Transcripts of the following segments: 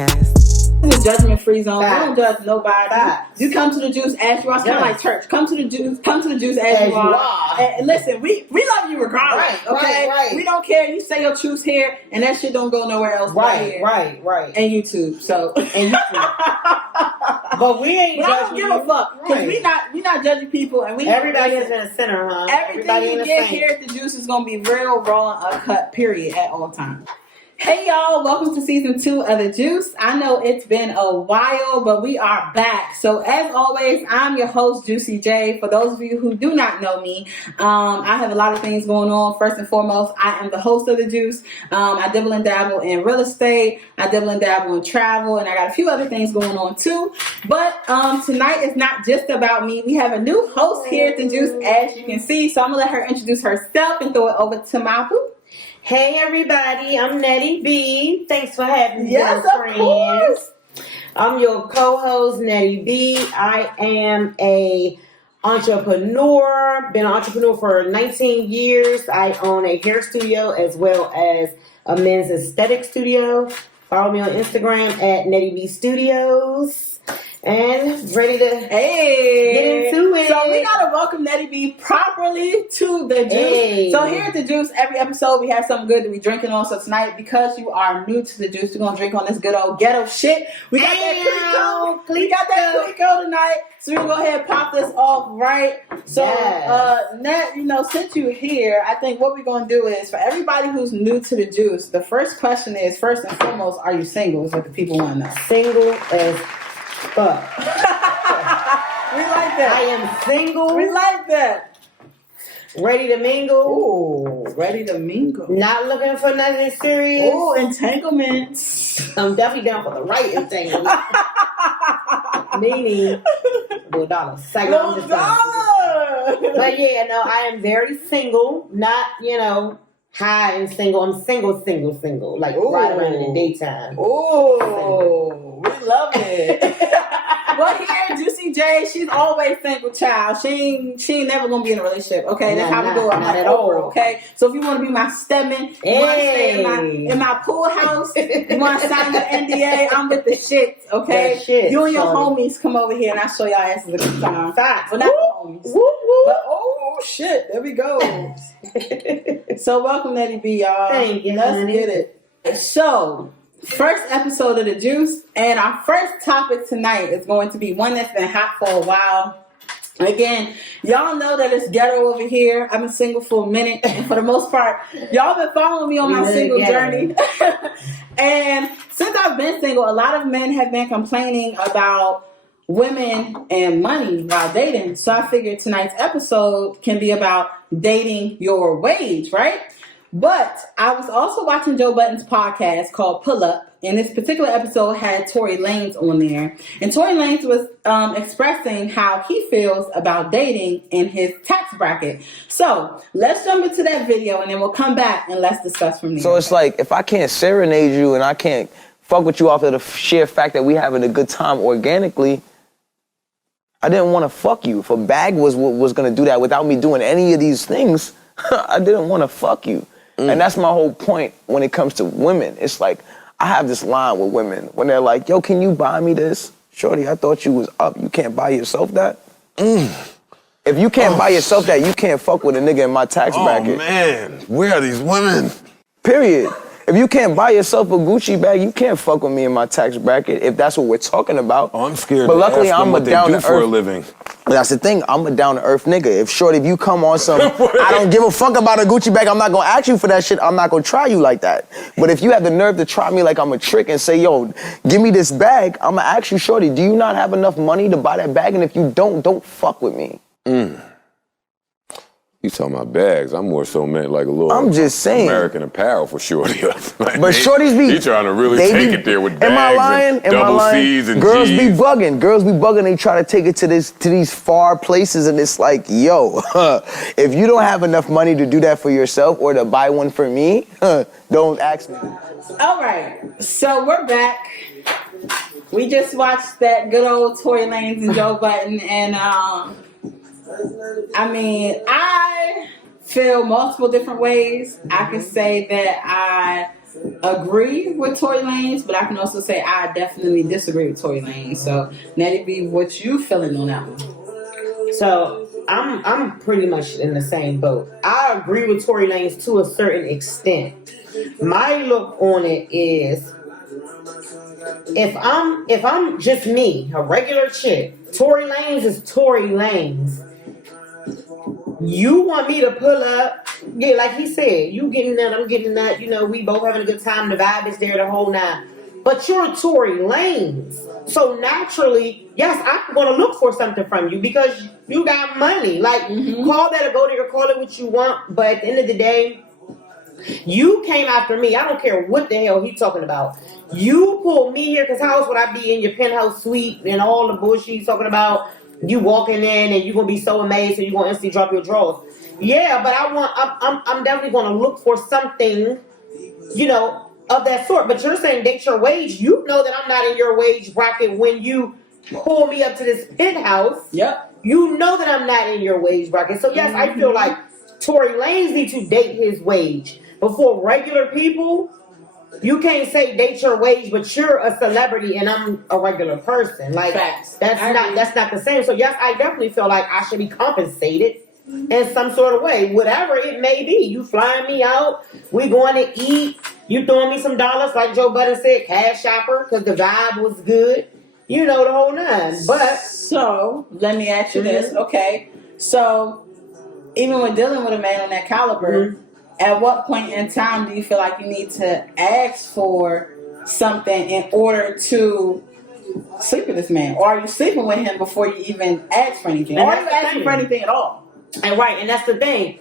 podcast. This is a judgment-free zone. We don't judge nobody. You come to the juice as you are. It's kind of like church. Come to the juice as you are. And listen, we love you regardless. Okay, right. We don't care. You say your truth here, and that shit don't go nowhere else. Right. And YouTube. So. And YouTube. But we ain't. But I don't give a fuck because we not judging people, and everybody has been a sinner, huh? Everything you get here at the juice is gonna be real, raw, and uncut. Period. At all times. Hey y'all, welcome to season 2 of The Juice. I know it's been a while, but we are back. So as always, I'm your host, Juiicy J. For those of you who do not know me, I have a lot of things going on. First and foremost, I am the host of The Juice. I dibble and dabble in real estate. I dibble and dabble in travel, and I got a few other things going on too. But tonight is not just about me. We have a new host here at The Juice, as you can see. So I'm going to let her introduce herself and throw it over to my boo. Hey everybody, I'm Nettie B. Thanks for having me. Yes, of course. I'm your co-host, Nettie B. I am a entrepreneur. Been an entrepreneur for 19 years. I own a hair studio as well as a men's aesthetic studio. Follow me on Instagram at Nettie B Studios. And ready to get into it. So we gotta welcome Nettie B properly to The Juice. Hey. So here at The Juice, every episode we have something good to be drinking on. So tonight, because you are new to The Juice, we're gonna drink on this good old ghetto shit. We got that Clico tonight. So we're gonna go ahead and pop this off right. So Nat, since you're here, I think what we're gonna do is for everybody who's new to The Juice, the first question is, first and foremost, are you single? Is what the people want to know. Single as fuck. We like that. I am single. We like that. Ready to mingle. Ooh, ready to mingle. Not looking for nothing serious. Ooh, entanglements. I'm definitely down for the right entanglement. Meaning, $1. $1. But yeah, no, I am very single. Not, high and single. I'm single. Like right around in the daytime. Ooh, we love it. Well, here, Juiicy J, she's always single, child. She ain't never gonna be in a relationship. Okay, that's how we do it. I'm like Oprah. Okay, so if you want to be my stedman, you want to stay in my pool house, you want to sign your NDA, I'm with the shit. Okay, you and your homies come over here and I show y'all asses a good time. Facts, well, not the homies. But, oh shit, there we go. So welcome, Nettie B, y'all. Thank you. Let's get it. So. First episode of The Juice, and our first topic tonight is going to be one that's been hot for a while. Again, y'all know that it's ghetto over here. I've been single for a minute, and for the most part, y'all been following me on my single journey. And since I've been single, a lot of men have been complaining about women and money while dating. So I figured tonight's episode can be about dating your wage, right? But I was also watching Joe Budden's podcast called Pull Up, and this particular episode had Tory Lanez on there. And Tory Lanez was expressing how he feels about dating in his tax bracket. So let's jump into that video, and then we'll come back and let's discuss from there. So it's like, if I can't serenade you and I can't fuck with you off of the sheer fact that we having a good time organically, I didn't want to fuck you. If a bag was going to do that without me doing any of these things, I didn't want to fuck you. And that's my whole point when it comes to women. It's like, I have this line with women when they're like, yo, can you buy me this? Shorty, I thought you was up. You can't buy yourself that? If you can't buy yourself that, you can't fuck with a nigga in my tax bracket. Oh, man. Where are these women? Period. If you can't buy yourself a Gucci bag, you can't fuck with me in my tax bracket if that's what we're talking about. Oh, I'm scared but to luckily, ask them I'm what a they down do to for earth. a living. That's the thing. I'm a down-to-earth nigga. If you come on some, I don't give a fuck about a Gucci bag, I'm not gonna ask you for that shit, I'm not gonna try you like that. But if you have the nerve to try me like I'm a trick and say, yo, give me this bag, I'm gonna ask you, shorty, do you not have enough money to buy that bag? And if you don't fuck with me. You talking about bags? I'm more so meant like a little. I'm just saying. American Apparel for shorty. Like but shorties be. He trying to really take it there with bags. Am I lying? And double C's and Girls G's. be bugging. They try to take it to these far places, and it's like, yo, if you don't have enough money to do that for yourself or to buy one for me, don't ask me. All right, so we're back. We just watched that good old Tory Lanez and Joe Budden, and I feel multiple different ways. I can say that I agree with Tory Lanez, but I can also say I definitely disagree with Tory Lanez. So, Nettie B, what you feeling on that one? So I'm pretty much in the same boat. I agree with Tory Lanez to a certain extent. My look on it is, if I'm just me, a regular chick, Tory Lanez is Tory Lanez. You want me to pull up? Yeah, like he said, you getting that, I'm getting that. You know, we both having a good time. The vibe is there, the whole nine. But you're Tory Lanez, so naturally, yes, I'm gonna look for something from you because you got money. Like, call that a go digger, call it what you want. But at the end of the day, you came after me. I don't care what the hell he's talking about. You pulled me here because how else would I be in your penthouse suite and all the bullshit he's talking about? You walking in and you're gonna be so amazed and you're gonna instantly drop your drawers. Yeah, but I'm definitely gonna look for something, you know, of that sort. But you're saying date your wage. You know that I'm not in your wage bracket when you pull me up to this penthouse. Yep. You know that I'm not in your wage bracket. So yes, I feel like Tory Lanez need to date his wage. But for regular people, you can't say date your wage, but you're a celebrity and I'm a regular person. Like, that's not the same. So yes, I definitely feel like I should be compensated in some sort of way, whatever it may be. You flying me out, we going to eat, you throwing me some dollars, like Joe Budden said, cash shopper, because the vibe was good. You know, the whole nine. But so let me ask you this, okay? So even when dealing with a man on that caliber, at what point in time do you feel like you need to ask for something in order to sleep with this man? Or are you sleeping with him before you even ask for anything? Or are you asking for anything at all? And right, and that's the thing.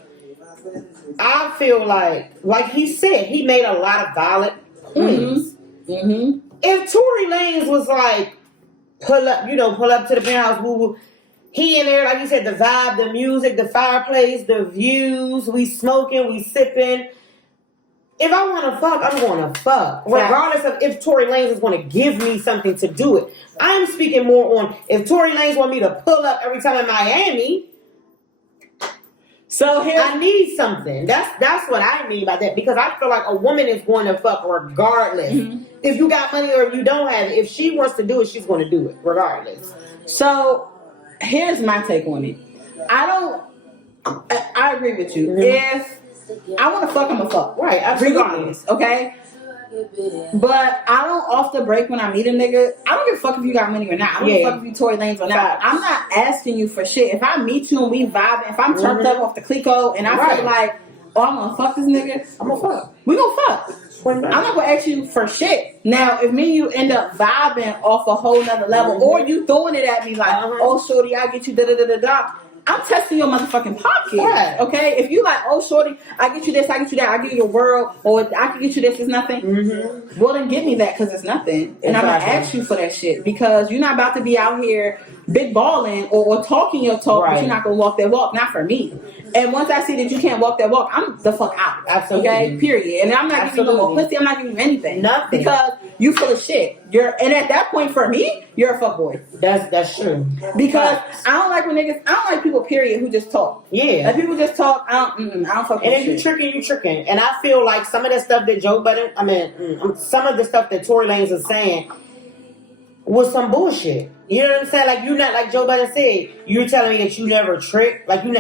I feel like he said, he made a lot of valid points. If Tory Lanez was like, pull up to the penthouse, woo-woo, he in there, like you said, the vibe, the music, the fireplace, the views, we smoking, we sipping. If I want to fuck, I'm going to fuck. Regardless of if Tory Lanez is going to give me something to do it. I'm speaking more on if Tory Lanez want me to pull up every time in Miami. So here, I need something. That's what I mean by that. Because I feel like a woman is going to fuck regardless. If you got money or if you don't have it. If she wants to do it, she's going to do it regardless. So here's my take on it. I agree with you. If I want to fuck, I'm going to fuck. Right, absolutely. Regardless, okay? But I don't off the break when I meet a nigga. I don't give a fuck if you got money or not. I don't give a fuck if you Tory Lanez or not. I'm not asking you for shit. If I meet you and we vibing, if I'm turned up off the Clico and I feel like, oh, I'm gonna fuck this nigga, I'm gonna fuck. We gonna fuck. I'm not gonna ask you for shit. Now, if me and you end up vibing off a whole nother level, or you throwing it at me like, oh shorty, I get you da da da da da. I'm testing your motherfucking pocket, okay? If you like, oh shorty, I get you this, I get you that, I give you your world, or I can get you this, it's nothing. Well, then give me that because it's nothing, and I'm gonna ask you for that shit because you're not about to be out here big balling or talking your talk, but you're not gonna walk that walk. Not for me. And once I see that you can't walk that walk, I'm the fuck out. Absolutely. Okay, period. And I'm not giving you no more pussy. I'm not giving you anything. Nothing. Because you full of shit. And at that point, for me, you're a fuckboy. That's true. Because I don't like when niggas. I don't like people. Period. Who just talk. Yeah. Like people just talk. I don't fuck with and if you tricking, you tricking. And I feel like some of the stuff that Joe Budden, some of the stuff that Tory Lanez is saying was some bullshit. You know what I'm saying? Like, you not, like Joe Budden said, you're telling me that you never tricked. Like, you're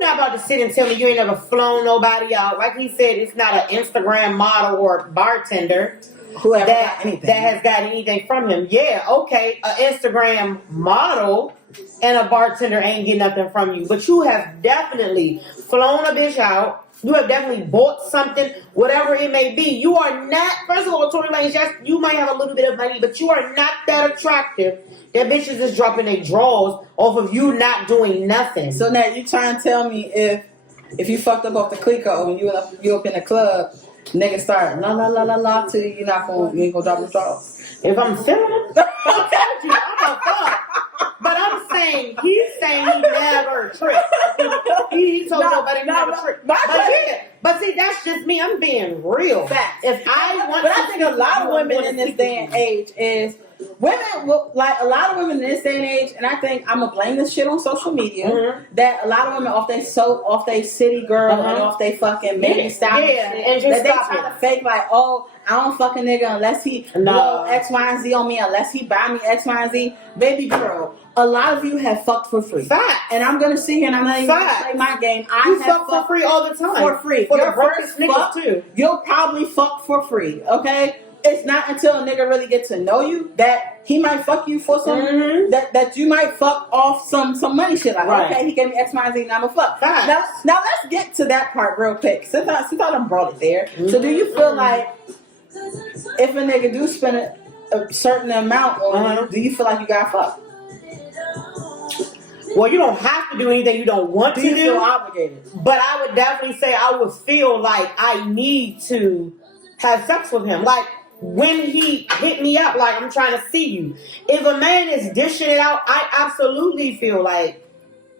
not about to sit and tell me you ain't never flown nobody out. Like he said, it's not an Instagram model or bartender that has got anything from him. Yeah, okay, an Instagram model and a bartender ain't getting nothing from you. But you have definitely flown a bitch out. You have definitely bought something, whatever it may be. You are not, first of all, Tory Lanez, yes, you might have a little bit of money, but you are not that attractive. That bitches is dropping their drawers off of you not doing nothing. So now you trying to tell me if you fucked up off the Clico and you up in the club, niggas start la la la la la to you, you ain't gonna drop the drawers. If I'm feeling them, I'm a fuck. But I'm saying, he's saying he never tricked. He told nobody he never tricked. But see, that's just me. I'm being real. Facts. I think a lot of women in this day and age is like a lot of women in this day and age, and I think I'm gonna blame this shit on social media. That a lot of women off they city girl and off they fucking baby style and shit, and just that they try to fake like, oh, I don't fuck a nigga unless he blow X, Y, and Z on me, unless he buy me X, Y, and Z. Baby girl, a lot of you have fucked for free. Fact. And I'm gonna sit here and I'm not even gonna play my game. I have fuck for free all the time. For free. For your the first niggas too. You'll probably fuck for free, okay? It's not until a nigga really gets to know you that he might fuck you for some that you might fuck off some money shit. Like, okay, he gave me X, Y, and Z, and I'm a fuck. Now let's get to that part real quick. Since I done brought it there. So do you feel like if a nigga do spend a certain amount on you, do you feel like you got fucked? Well, you don't have to do anything you don't want to do. You feel obligated. But I would definitely say I would feel like I need to have sex with him. Like, when he hit me up, like, I'm trying to see you. If a man is dishing it out, I absolutely feel like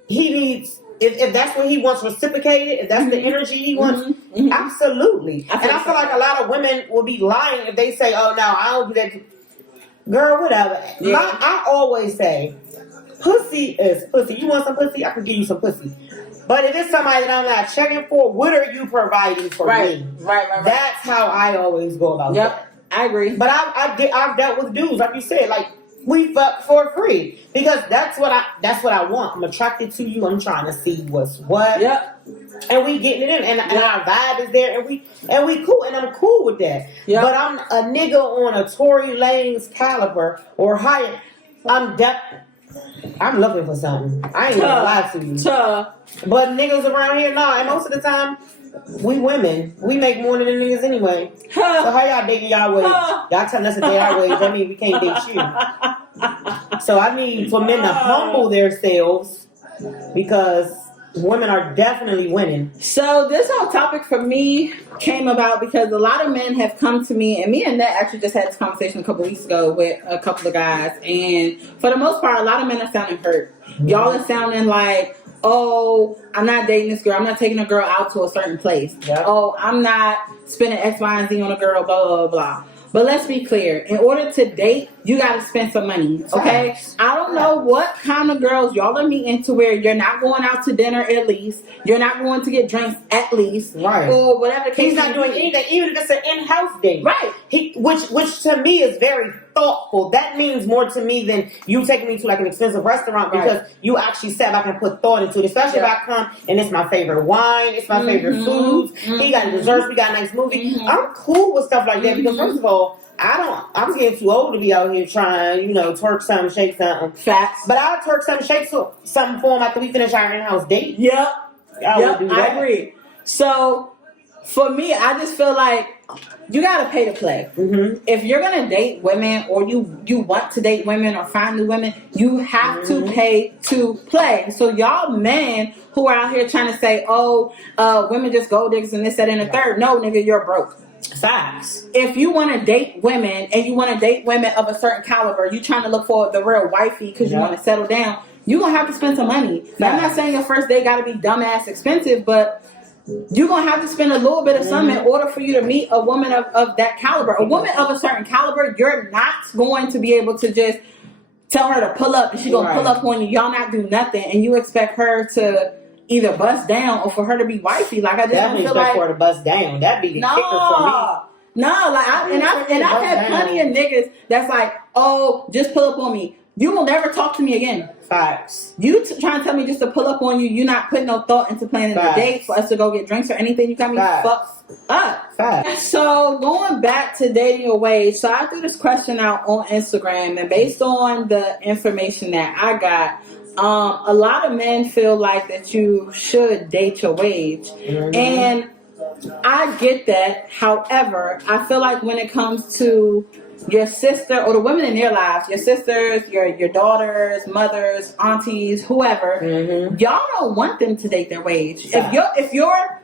he needs, if that's what he wants reciprocated, if that's the energy he wants, absolutely. I feel like a lot of women will be lying if they say, oh, no, I don't do that. Girl, whatever. Yeah. I always say, pussy is pussy. You want some pussy? I can give you some pussy. But if it's somebody that I'm not checking for, what are you providing for me? Right. That's how I always go about that. I agree. But I've dealt with dudes, like you said, like, we fuck for free. Because that's what I want. I'm attracted to you. I'm trying to see what's what. Yep. And we getting it in. And our vibe is there. And we cool. And I'm cool with that. Yep. But I'm a nigga on a Tory Lanez caliber or higher. I'm looking for something. I ain't gonna lie to you. But niggas around here, and most of the time, we women, we make more than the niggas anyway. So how y'all dating y'all ways? Y'all telling us to date our ways, that means we can't date you. So I need for men to humble themselves because women are definitely winning. So this whole topic for me came about because a lot of men have come to me, and me and Nat actually just had this conversation a couple weeks ago with a couple of guys, and for the most part, a lot of men are sounding hurt. Y'all are sounding like, oh, I'm not dating this girl. I'm not taking a girl out to a certain place. Yep. Oh, I'm not spending X, Y, and Z on a girl, blah, blah, blah. But let's be clear. In order to date, you got to spend some money, okay? I don't know what kind of girls y'all are meeting to where you're not going out to dinner at least. You're not going to get drinks at least. Right. Or whatever the case. He's not doing anything, even if it's an in-house date. Right. Which to me is very thoughtful. That means more to me than you taking me to like an expensive restaurant because you actually sat back and put thought into it. Especially if I come and it's my favorite wine, it's my favorite foods. He got desserts, we got a nice movie. I'm cool with stuff like that because first of all, I'm getting too old to be out here trying, twerk something, shake something. Facts. But I'll twerk something, shake something for him after we finish our in-house date. Yep. I agree. So, for me, I just feel like you gotta pay to play. If you're gonna date women or you want to date women or find new women, you have to pay to play. So y'all men who are out here trying to say, oh, women just gold diggers and this, that, and the third. No, nigga, you're broke. Facts. If you want to date women and you want to date women of a certain caliber, you trying to look for the real wifey because you want to settle down, you're going to have to spend some money. Now, I'm not saying your first date got to be dumbass expensive, but you're going to have to spend a little bit of something in order for you to meet a woman of that caliber. A woman of a certain caliber, you're not going to be able to just tell her to pull up and she's going to pull up on you. Y'all not do nothing and you expect her to either bust down or for her to be wifey. Like I just don't feel like for her to bust down. That'd be the kicker for me. No, like I've had plenty of niggas that's like, oh, just pull up on me. You will never talk to me again. Facts. You trying to tell me just to pull up on you. You're not putting no thought into planning a date for us to go get drinks or anything. You got me fucked up. Facts. So going back to dating your ways. So I threw this question out on Instagram, and based on the information that I got, a lot of men feel like that you should date your wage, and I get that. However, I feel like when it comes to your sister or the women in their lives, your sisters, your daughters, mothers, aunties, whoever, y'all don't want them to date their wage. If you're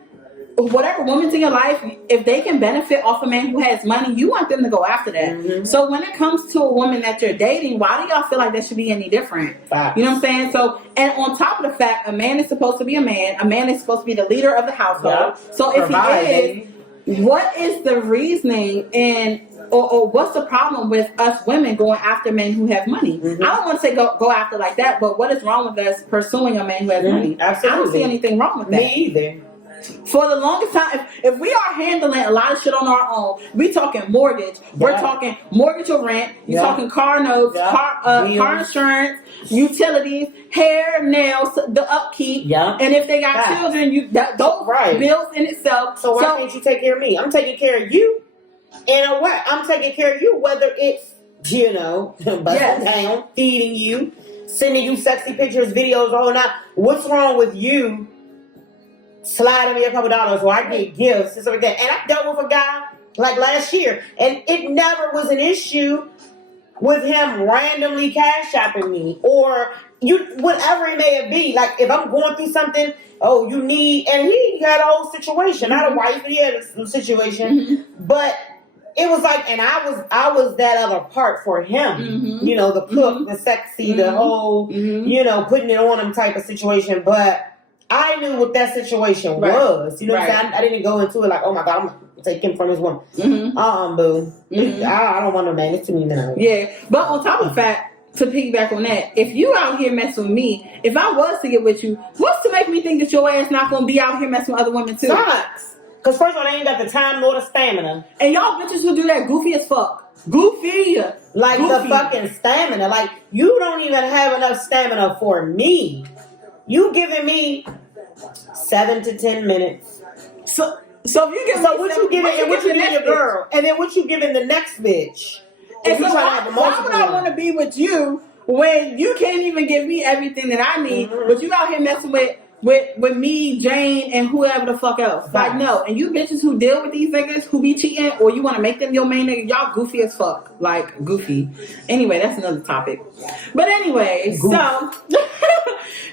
whatever woman's in your life, if they can benefit off a man who has money, you want them to go after that. So when it comes to a woman that you're dating, why do y'all feel like that should be any different? You know what I'm saying? So, and on top of the fact, a man is supposed to be a man is supposed to be the leader of the household. So if he is, what is the reasoning and or what's the problem with us women going after men who have money? I don't want to say go after like that, but what is wrong with us pursuing a man who has money? Absolutely. I don't see anything wrong with that. Me either. For the longest time, if we are handling a lot of shit on our own, we talking mortgage. We're talking mortgage or rent. You're talking car notes, car insurance, utilities, hair, nails, the upkeep. And if they got children, those bills in itself. So why can't you take care of me? I'm taking care of you. In a way, I'm taking care of you, whether it's, busting down, feeding you, sending you sexy pictures, videos, all that. What's wrong with you sliding me a couple dollars or I get gifts and stuff like that? And I dealt with a guy like last year, and it never was an issue with him randomly cash shopping me or whatever it may be. Like if I'm going through something, you need, and he had a whole situation, not a wife, but he had a situation, but it was like, and I was that other part for him, the cook, the sexy, the whole, putting it on him type of situation. But I knew what that situation was. You know what I'm saying? I didn't go into it like, oh my God, I'm going to take him from his woman. Boo. I don't want no man. It's to me now. Yeah. But on top of the fact, to piggyback on that, if you out here messing with me, if I was to get with you, what's to make me think that your ass not going to be out here messing with other women too? Sucks. Because first of all, they ain't got the time nor the stamina. And y'all bitches who do that goofy as fuck. Goofy. Like the fucking stamina. Like, you don't even have enough stamina for me. You giving me 7 to 10 minutes. So if you give what you giving and what you giving your girl, and then what you giving the next bitch. And so why would I want to be with you when you can't even give me everything that I need, but you out here messing with me, Jane, and whoever the fuck else? Like, no. And you bitches who deal with these niggas who be cheating, or you want to make them your main nigga, y'all goofy as fuck. Like, goofy. Anyway, that's another topic. But anyway,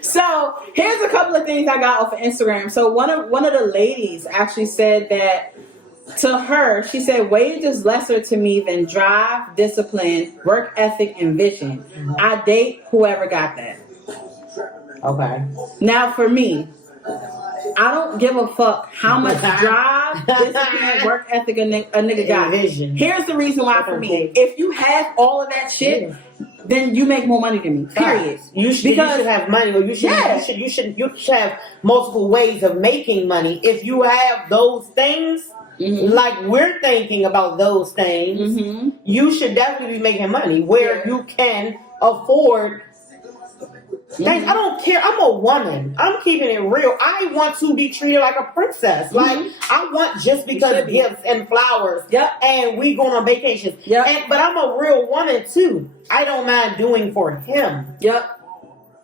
so here's a couple of things I got off of Instagram. So one of the ladies actually said that to her, she said, wage is lesser to me than drive, discipline, work ethic, and vision. I date whoever got that. Okay. Now for me, I don't give a fuck how much drive, discipline, work ethic a nigga got. Vision. Here's the reason why for me. If you have all of that shit, then you make more money than me. Period. You should have money, or you should have multiple ways of making money. If you have those things, like we're thinking about those things, you should definitely be making money where you can afford things. I don't care. I'm a woman. I'm keeping it real. I want to be treated like a princess. Like, I want just because gifts and flowers. And we going on vacations. But I'm a real woman too. I don't mind doing for him.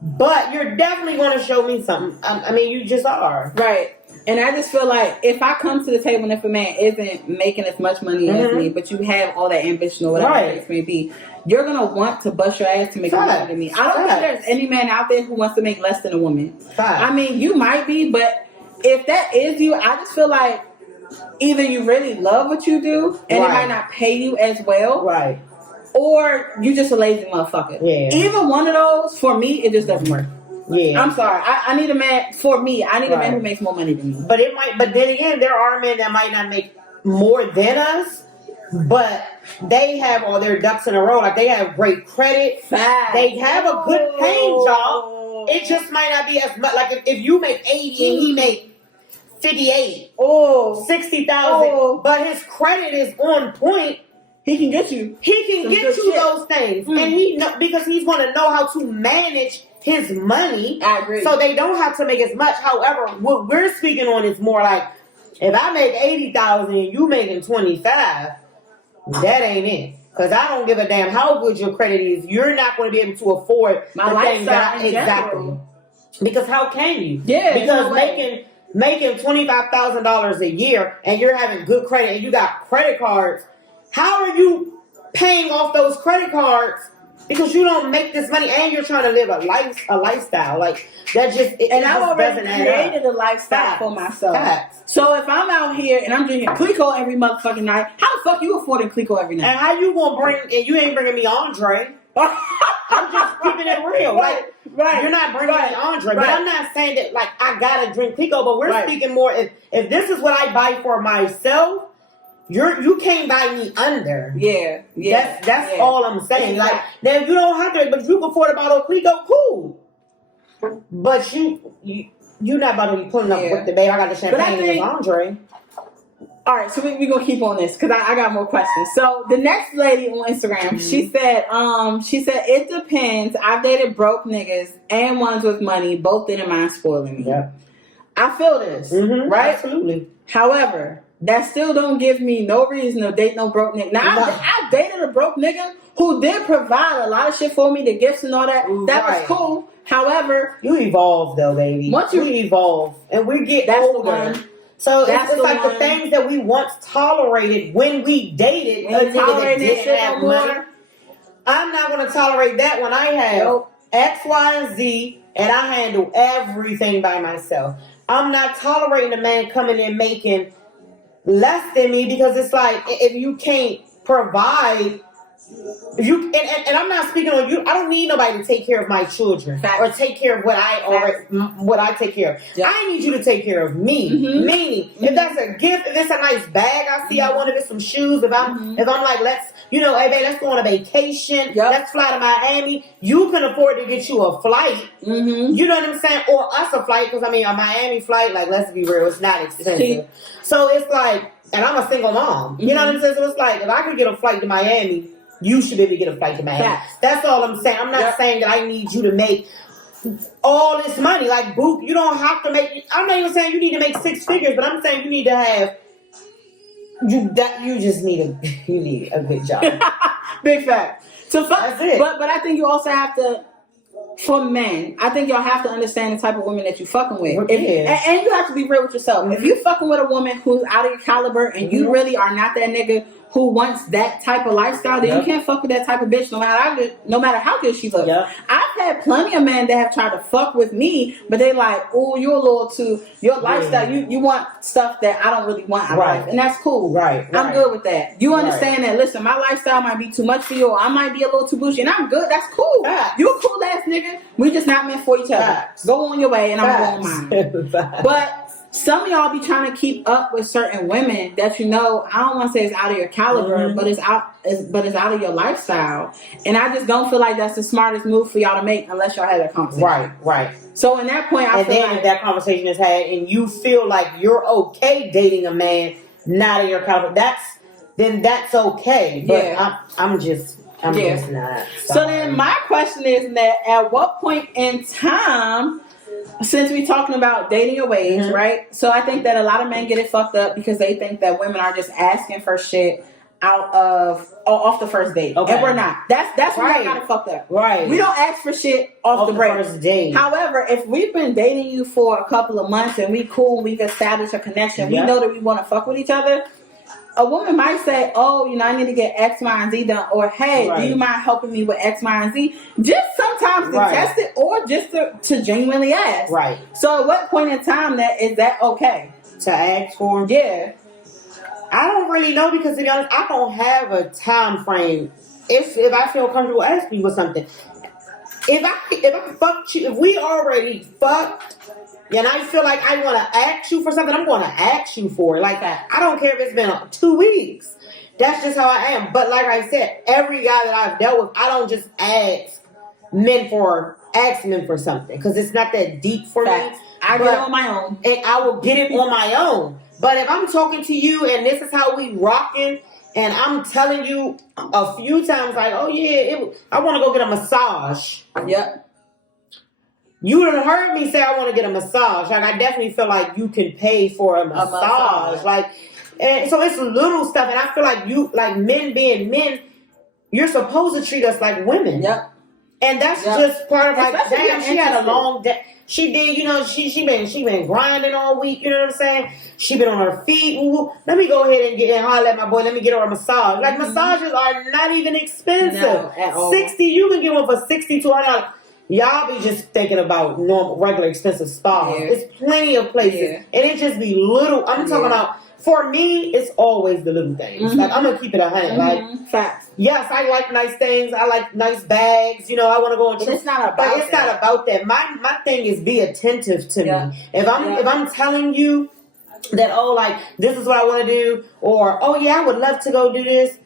But you're definitely going to show me something. I mean, you just are. Right. And I just feel like if I come to the table and if a man isn't making as much money as me, but you have all that ambition or whatever it may be, you're going to want to bust your ass to make more money than me. I don't think there's any man out there who wants to make less than a woman. I mean, you might be, but if that is you, I just feel like either you really love what you do and it might not pay you as well. Or you just a lazy motherfucker. Either one of those, for me, it just doesn't work. I'm sorry. I need a man, for me, I need a man who makes more money than me. But then again, there are men that might not make more than us, but they have all their ducks in a row. Like, they have great credit. They have a good paying job. It just might not be as much. Like, if you make 80 and he make 58, 60,000, but his credit is on point, he can get you. He can get you those things. And because he's going to know how to manage his money. I agree. So they don't have to make as much. However, what we're speaking on is more like, if I make 80,000 and you making 25, that ain't it. Because I don't give a damn how good your credit is. You're not going to be able to afford my the things that exactly. Because how can you? Because making $25,000 a year and you're having good credit and you got credit cards, how are you paying off those credit cards? Because you don't make this money and you're trying to live a lifestyle. Like, that just, and I've already created a lifestyle for myself. So if I'm out here and I'm drinking Clico every motherfucking night, how the fuck you affording Clico every night? And how you gonna bring, and you ain't bringing me Andre. I'm just keeping it real. Like, you're not bringing me Andre. But I'm not saying that, like, I gotta drink Clico, but we're speaking more, if this is what I buy for myself, you can't buy me under. That's all I'm saying. Like, now you don't have to, but if you can afford a bottle of Clico, cool. But you you're not about to be pulling up with the babe. I got the champagne and the lingerie. All right, so we're gonna keep on this because I got more questions. So the next lady on Instagram, she said it depends. I've dated broke niggas and ones with money. Both didn't mind spoiling me. Yep. I feel this, right? Absolutely. However, that still don't give me no reason to date no broke nigga. Now I dated a broke nigga who did provide a lot of shit for me, the gifts and all that. That was cool. However, you evolve though, baby. Once you evolve, and we get older. So it's like the things that we once tolerated when we dated a nigga that didn't have money. I'm not going to tolerate that when I have X, Y, and Z, and I handle everything by myself. I'm not tolerating a man coming in making less than me because it's like if you can't provide. And I'm not speaking on you. I don't need nobody to take care of my children or take care of what I take care of. Yep. I need you to take care of me. Meaning, if that's a gift, if it's a nice bag I see, I want to get some shoes. If I'm like, let's hey babe, let's go on a vacation. Let's fly to Miami. You can afford to get you a flight. You know what I'm saying? Or us a flight because a Miami flight, like let's be real, it's not expensive. So it's like, and I'm a single mom. You know what I'm saying? So it's like if I could get a flight to Miami. You should be able to get a flight to Miami. That's all I'm saying. I'm not saying that I need you to make all this money. Like, Boop, you don't have to make... I'm not even saying you need to make 6 figures, but I'm saying you need to have... You just need a good job. Big fact. So that's it. But I think you also have to... For men, I think y'all have to understand the type of women that you fucking with. And you have to be real with yourself. If you fucking with a woman who's out of your caliber and you really are not that nigga who wants that type of lifestyle, then you can't fuck with that type of bitch no matter how good she looks. I've had plenty of men that have tried to fuck with me, but they like, oh, you're a little too, your lifestyle, you want stuff that I don't really want out of life. And that's cool. I'm good with that. You understand that, listen, my lifestyle might be too much for you, or I might be a little too bougie, and I'm good. That's cool. You a cool ass nigga. We just not meant for each other. Go on your way, and I'm going on mine. But some of y'all be trying to keep up with certain women that I don't want to say it's out of your caliber, but it's out of your lifestyle. And I just don't feel like that's the smartest move for y'all to make unless y'all have that conversation. Right. So in that point, I feel like if that conversation is had and you feel like you're okay dating a man not in your caliber, that's okay. But I'm just not. So then my question is that at what point in time, since we're talking about dating your ways, right? So I think that a lot of men get it fucked up because they think that women are just asking for shit off the first date. Okay. And we're not. That's where I got it fucked up. Right. We don't ask for shit off the first date. However, if we've been dating you for a couple of months and we cool, we've established a connection, we know that we want to fuck with each other, a woman might say, oh, I need to get X, Y, and Z done. Or, hey, do you mind helping me with X, Y, and Z? Just sometimes to test it or just to genuinely ask. Right. So at what point in time is that okay? To ask for? Yeah. I don't really know because, to be honest, I don't have a time frame. If I feel comfortable asking you for something. If I fucked you, if we already fucked, and I feel like I want to ask you for something, I'm going to ask you for it. Like that. I don't care if it's been 2 weeks. That's just how I am. But like I said, every guy that I've dealt with, I don't just ask men for something because it's not that deep for me. I get it on my own. And I will get it on my own. But if I'm talking to you and this is how we rocking, and I'm telling you a few times like, oh yeah, I want to go get a massage. Yep. You done heard me say I want to get a massage. Like, I definitely feel like you can pay for a massage. Like, and so it's little stuff. And I feel like men being men, you're supposed to treat us like women. Yep. And that's just part of like, damn, she had a long day. She did, she been grinding all week. You know what I'm saying? She been on her feet. Ooh, let me go ahead and holler at my boy. Let me get her a massage. Like, massages are not even expensive. No, at all. 60, you can get one for $60 to $100. Y'all be just thinking about normal, regular, expensive spas. Yeah. There's plenty of places. And it just be little. I'm talking about, for me, it's always the little things. Like, I'm going to keep it 100. Like, facts. Yes, I like nice things. I like nice bags. I want to go on trips. It's not about that. My thing is be attentive to me. If I'm telling you that, oh, like, this is what I want to do, or, oh, yeah, I would love to go do this,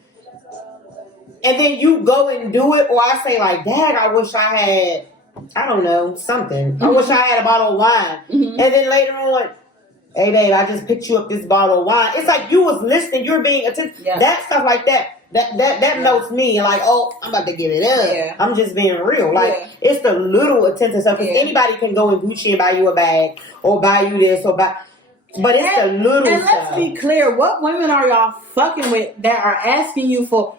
and then you go and do it, or I say, like, Dad, I wish I had I don't know, something. I wish I had a bottle of wine. And then later on, hey babe, I just picked you up this bottle of wine. It's like you was listening, you're being attentive. Yeah. That stuff like that. That notes me like, oh, I'm about to give it up. Yeah. I'm just being real. Like it's the little attentive stuff. Because anybody can go in Gucci and buy you a bag or buy you this or buy. But it's the little and stuff. Let's be clear, what women are y'all fucking with that are asking you for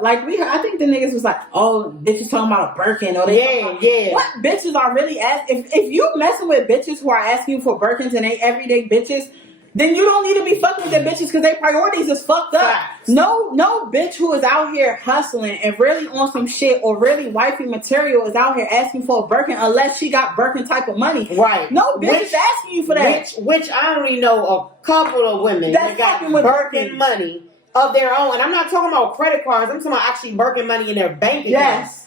like I think the niggas was like, oh, bitches talking about a Birkin or they what bitches are really asking if you messing with bitches who are asking you for Birkins and they everyday bitches, then you don't need to be fucking with them bitches because their priorities is fucked up. Facts. No bitch who is out here hustling and really on some shit or really wifey material is out here asking for a Birkin unless she got Birkin type of money. Right. No bitch is asking you for that. Which I only know a couple of women that got Birkin money of their own. And I'm not talking about credit cards. I'm talking about actually Birkin money in their bank account. Yes.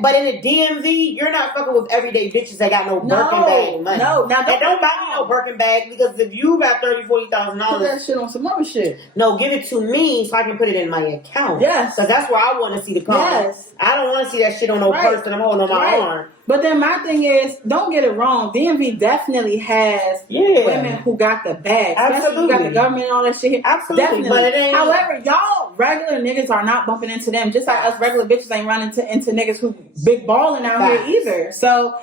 But in the DMV, you're not fucking with everyday bitches that got no Birkin bag money. No. Now don't buy me no Birkin bag because if you got $30,000-$40,000, put that shit on some other shit. No, give it to me so I can put it in my account. Yes. Because that's where I want to see the comment. Yes. I don't want to see that shit on no purse that I'm holding on my arm. But then my thing is, don't get it wrong. DMV definitely has women who got the bag. Absolutely. Who got the government and all that shit here. Absolutely. Definitely. But it ain't. However, y'all regular niggas are not bumping into them. Just like us regular bitches ain't running into niggas who big balling out here either. So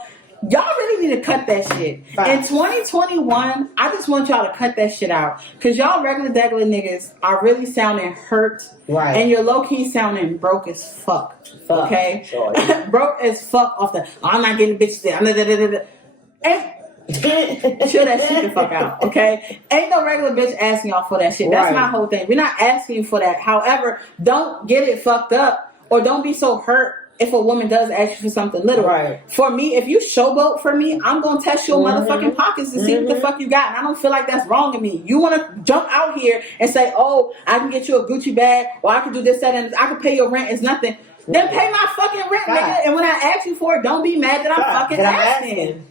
y'all really need to cut that shit. In 2021, I just want y'all to cut that shit out. Because y'all regular niggas are really sounding hurt. Right. And you're low-key sounding broke as fuck. Okay? Sure. Broke as fuck off the, I'm not getting bitches there. Chill that shit the fuck out, okay? Ain't no regular bitch asking y'all for that shit. That's my whole thing. We're not asking you for that. However, don't get it fucked up or don't be so hurt if a woman does ask you for something little. Right. For me, if you showboat for me, I'm going to test your motherfucking pockets to see what the fuck you got. And I don't feel like that's wrong in me. You want to jump out here and say, oh, I can get you a Gucci bag or I can do this, that, and I can pay your rent. It's nothing. Then pay my fucking rent, nigga. And when I ask you for it, don't be mad that I'm fucking asking.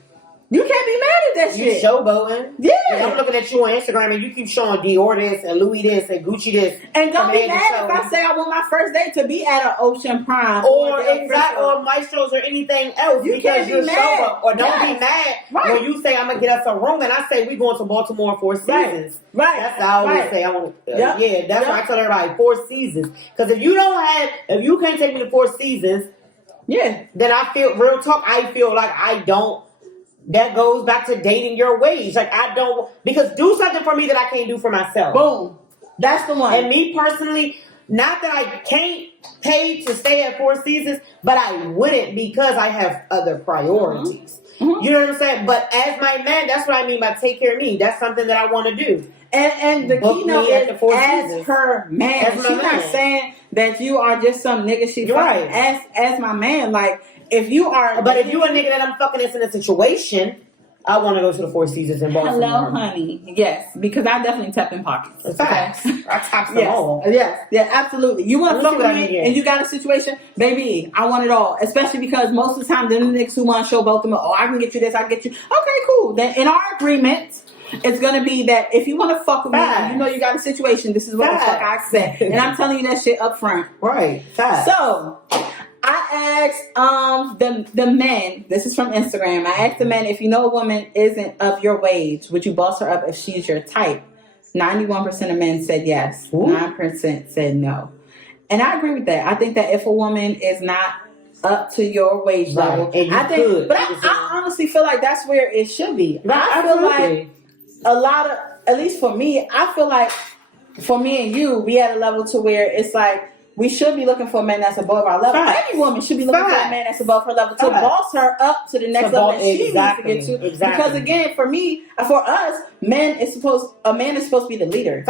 You can't be mad at that shit. You showboating. Yeah. And I'm looking at you on Instagram and you keep showing Dior this and Louis this and Gucci this. And don't be mad if I say I want my first date to be at an Ocean Prime. Or Maestros or anything else. You can't be mad. Or don't be mad when you say I'm going to get us a room and I say we going to Baltimore 4 seasons. Right. That's how I always say I want that's why I tell everybody 4 seasons. Because if you can't take me to 4 seasons, then I feel, real talk, I feel like I don't. That goes back to dating your wage. Like, I don't, because do something for me that I can't do for myself. Boom. That's the one. And me personally, not that I can't pay to stay at 4 seasons, but I wouldn't because I have other priorities. Mm-hmm. You know what I'm saying? But as my man, that's what I mean by take care of me. That's something that I want to do. And the keynote is as her man. She's not saying that you are just some nigga she's fucking. As my man, like, if you are, but if you a nigga that I'm fucking that's in a situation, I want to go to the 4 seasons in Baltimore. Hello, honey. Yes, because I definitely tap in pockets. Facts. I tap them all. Yes, absolutely. You want to fuck with me and you got a situation, baby, I want it all. Especially because most of the time, then the niggas who want to show both of them, oh, I can get you this, I can get you. Okay, cool. Then in our agreement, it's going to be that if you want to fuck with me and you know you got a situation, this is what the fuck I expect. And I'm telling you that shit up front. Right. Facts. So I asked the men, this is from Instagram, I asked the men, if you know a woman isn't of your wage, would you boss her up if she's your type? 91% of men said yes. Ooh. 9% said no. And I agree with that. I think that if a woman is not up to your wage level, I honestly feel like that's where it should be. I feel like a lot of, at least for me, I feel like for me and you, we at a level to where it's like, we should be looking for a man that's above our level. Any woman should be looking for a man that's above her level to boss her up to the next level that she needs to get to. Exactly. Because again, for us, a man is supposed to be the leader.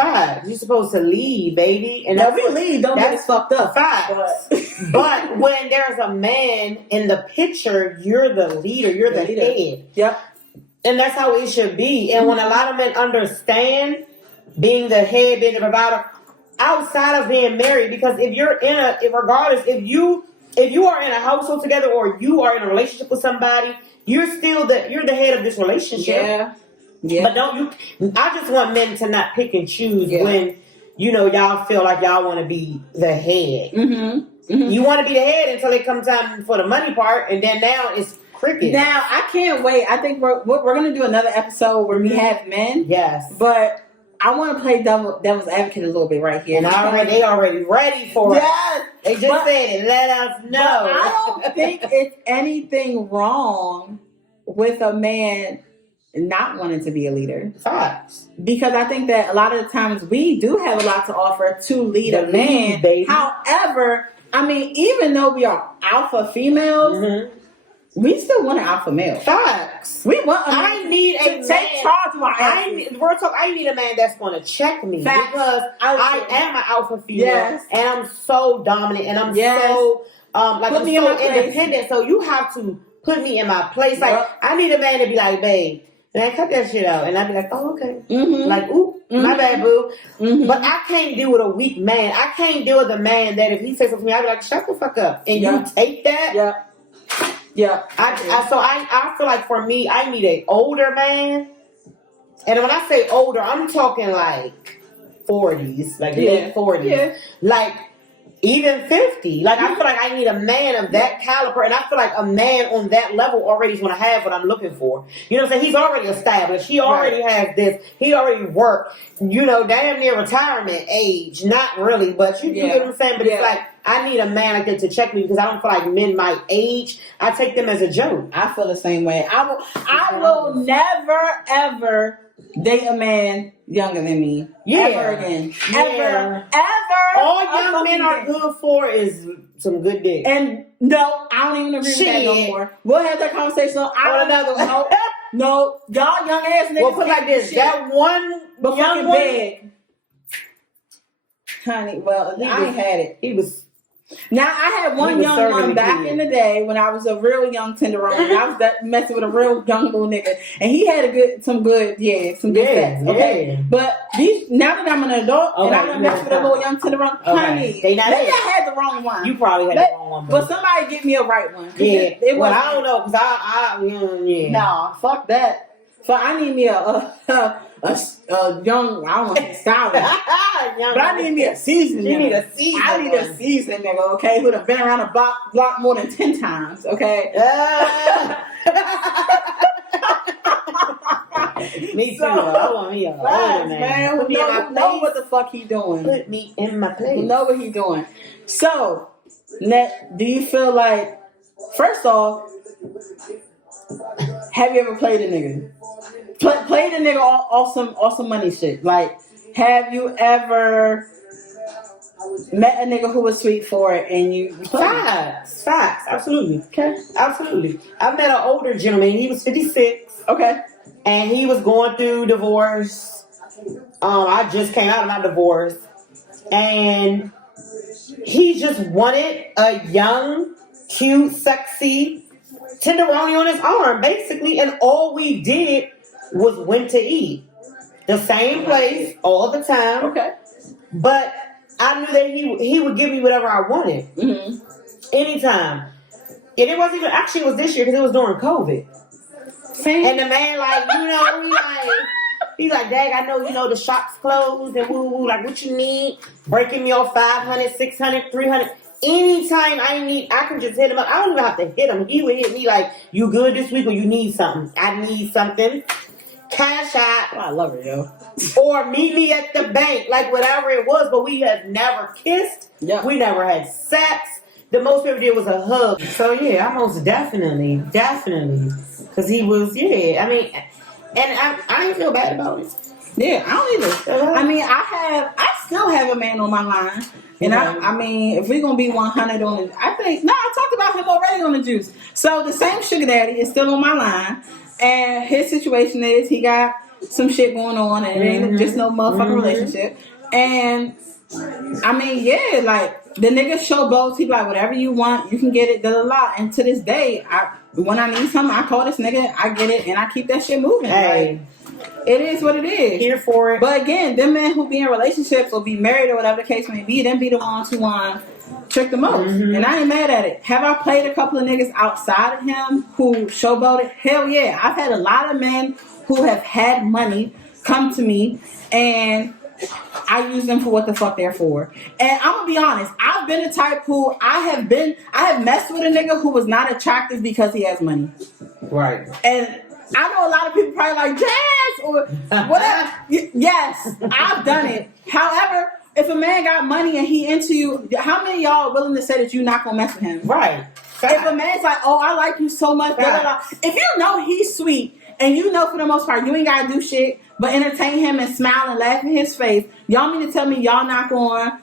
You're supposed to lead, baby. And if we lead, don't get us fucked up. But when there's a man in the picture, you're the leader. You're the head. Yep. And that's how it should be. And when a lot of men understand being the head, being the provider, outside of being married, because if you're if you are in a household together or you are in a relationship with somebody, you're the head of this relationship. Yeah. But I just want men to not pick and choose when, y'all feel like y'all want to be the head. Mm-hmm. Mm-hmm. You want to be the head until it comes time for the money part, and then now it's cricket. Now I can't wait. I think we're gonna do another episode where we have men. Yes, but I want to play devil's advocate a little bit right here. And they already ready for it. Yes, they just said it. Let us know. I don't think it's anything wrong with a man not wanting to be a leader. Facts. Because I think that a lot of the times we do have a lot to offer to lead a man. Baby. However, I mean, even though we are alpha females, we still want an alpha male. Facts. We want. I need a man. Take charge of our I need a man that's going to check me. Facts. Because I am an alpha female, yes. and I'm so dominant, and I'm so I'm so independent. So you have to put me in my place. Like I need a man to be like, babe, man, cut that shit out, and I'd be like, oh okay, like ooh, my bad, boo. But I can't deal with a weak man. I can't deal with a man that if he says something to me, I'd be like, shut the fuck up, and you take that. Yeah. I feel like for me, I need an older man. And when I say older, I'm talking like 40s, like late 40s. Yeah. Like even 50. Like I feel like I need a man of that caliber. And I feel like a man on that level already is going to have what I'm looking for. You know what I'm saying? He's already established. He already has this. He already worked, damn near retirement age. Not really, but you get what I'm saying? But it's like, I need a man like that to check me because I don't feel like men my age, I take them as a joke. I feel the same way. I will never, ever date a man younger than me. Ever again. Ever. All young men are good for is some good dick. And no, I don't even agree with that no more. We'll have that conversation on another one. No, y'all young ass niggas. We'll put like this. That one young one. Big. Honey, well, I ain't had it. He was. Now, I had one young one back in the day when I was a real young tenderoni. I was messing with a real young little nigga. And he had some good sex. Okay. Yeah. But now that I'm an adult and I'm messing with a little young tenderoni, honey, maybe I had the wrong one. You probably had the wrong one. But somebody get me a right one. Yeah. Well, I don't know, because Nah, fuck that. So I need me a young, I don't want to style it. But I need me a seasoned nigga. You need a seasoned I need a seasoned nigga, okay, who'd have been around the block more than 10 times, okay? Me too. I want me an older man. Who know what the fuck he doing. Put me in my place. Who know what he doing. So, Net, do you feel like, first off, have you ever played a nigga? Played a nigga off some money shit. Like, have you ever met a nigga who was sweet for it and you Facts, absolutely. Okay. Absolutely. I met an older gentleman, he was 56. Okay. And he was going through divorce. I just came out of my divorce. And he just wanted a young, cute, sexy tenderoni on his arm, basically, and all we did was went to eat. The same place all the time. Okay. But I knew that he would give me whatever I wanted. Anytime. And it wasn't even, actually it was this year because it was during COVID. Same. And the man he's like, Dad, I know, the shop's closed and woo, like what you need? Breaking me off 500, 600, 300. Anytime I can just hit him up. I don't even have to hit him. He would hit me like, you good this week or you need something? I need something. Cash out. Oh, I love her, yo. Or meet me at the bank, like whatever it was, but we have never kissed. Yeah. We never had sex. The most we ever did was a hug. So yeah, I most definitely. Because he was, I mean, and I didn't feel bad about it. Yeah, I don't either. I mean, I still have a man on my line. And I mean, if we're going to be 100 on it, I talked about him already on the juice. So the same sugar daddy is still on my line. And his situation is he got some shit going on and it ain't just no motherfucking relationship. And I mean, like the nigga showboats. He like, whatever you want, you can get it, And to this day, when I need something, I call this nigga, I get it, and I keep that shit moving. Hey. Like, it is what it is. Here for it. But again, them men who be in relationships or be married or whatever the case may be, them be the ones who trick the most. And I ain't mad at it. Have I played a couple of niggas outside of him who showboated? Hell yeah. I've had a lot of men who have had money come to me and I use them for what the fuck they're for. And I'm gonna be honest, I've been the type who I have messed with a nigga who was not attractive because he has money. Right. And I know a lot of people probably like, Jazz, or whatever. Yes, I've done it. However, if a man got money and he into you, how many of y'all are willing to say that you're not gonna mess with him? Right. If a man's like, oh, I like you so much, blah, blah, blah. If you know he's sweet and you know for the most part you ain't gotta do shit but entertain him and smile and laugh in his face, y'all mean to tell me y'all not gonna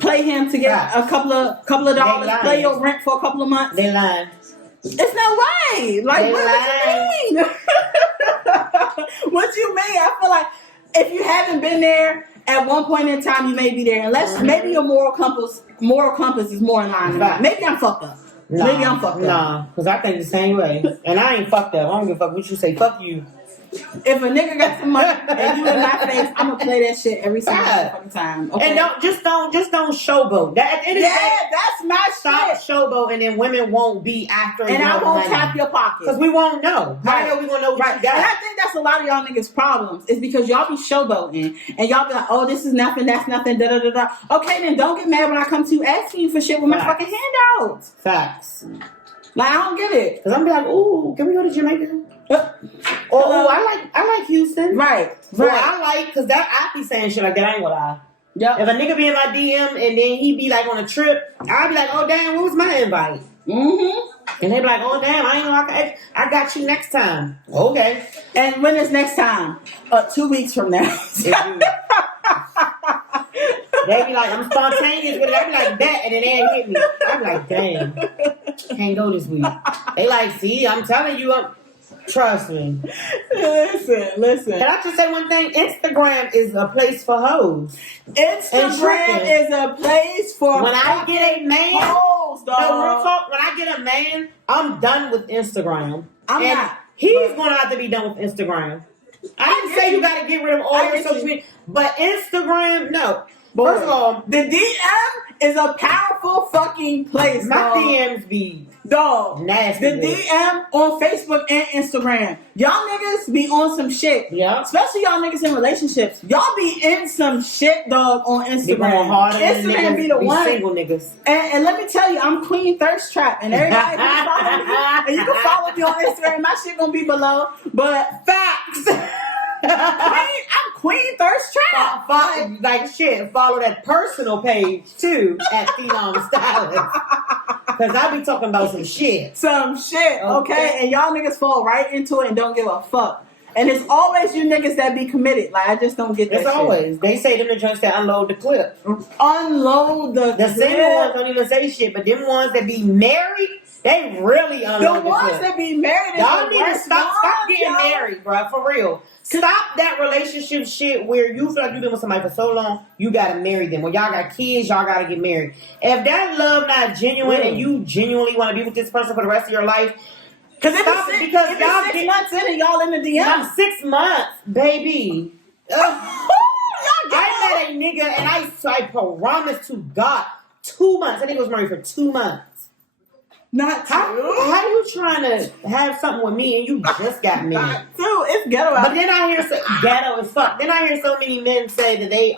play him to get a couple of dollars, play your rent for a couple of months? They lying. It's no way. Like, what you mean? What you mean? I feel like if you haven't been there at one point in time, you may be there. Unless maybe your moral compass is more in line. Right. Maybe I'm fucked up. Maybe I'm fucked up. Nah, because I think the same way. And I ain't fucked up. I don't give a fuck what you say. Fuck you. If a nigga got some money and you in my face, I'm gonna play that shit every single fucking time. Okay? And don't showboat. That at the end of the day, that's my stop showboat, and then women won't be after. And I won't tap your pocket because we won't know. Right? How are we gonna know what you got? And I think that's a lot of y'all niggas' problems. Is because y'all be showboating and y'all be like, oh, this is nothing, that's nothing, da da da da. Okay, then don't get mad when I come to you asking you for shit with my fucking handouts. Facts. Like, I don't get it. Because I'm be like, ooh, can we go to Jamaica? Oh, I like Houston. Right. Well, I like, because I be saying shit like that. I ain't gonna lie. Yep. If a nigga be in my DM and then he be like on a trip, I'll be like, oh damn, what was my invite? Mm-hmm. And they be like, oh damn, I ain't know I got you next time. Okay. And when is next time? 2 weeks from now. They be like, I'm spontaneous with it. I be like, that, and then they ain't hit me. I be like, damn, can't go this week. They like, see, I'm telling you, trust me. Listen. Can I just say one thing? Instagram is a place for hoes. Instagram is a place for when I get a man. Hoes, dog. No, real talk, when I get a man, I'm done with Instagram. I'm not. He's going to have to be done with Instagram. I didn't say you got to get rid of all your social media, but Instagram, no. First of all, the DM is a powerful fucking place. My dog. DMs be nasty. The DM on Facebook and Instagram. Y'all niggas be on some shit. Yeah. Especially y'all niggas in relationships. Y'all be in some shit, dog, on Instagram. Instagram be the one. Single niggas. And let me tell you, I'm Queen Thirst Trap, and everybody can follow me. And you can follow me on Instagram. My shit gonna be below. But facts. I'm Queen Thirst Trap. Like shit, follow that personal page too at Phenom Stylist. Cause I be talking about some shit. Okay? And y'all niggas fall right into it and don't give a fuck. And it's always you niggas that be committed. Like, I just don't get that. It's always. They say them the joints that unload the clip. Unload the clip. The single ones don't even say shit, but them ones that be married, they really unload the clip. The ones that be married, y'all need to stop getting married, bro. For real. Stop that relationship shit where you feel like you've been with somebody for so long, you gotta marry them. When y'all got kids, y'all gotta get married. If that love not genuine and you genuinely want to be with this person for the rest of your life, because y'all 6 months in and y'all in the DM. Not 6 months, baby. I met a nigga and I promised to God 2 months. I think I was married for 2 months. Not how you trying to have something with me and you just got married? Dude, it's ghetto. But then I hear ghetto as fuck. Then I hear so many men say that they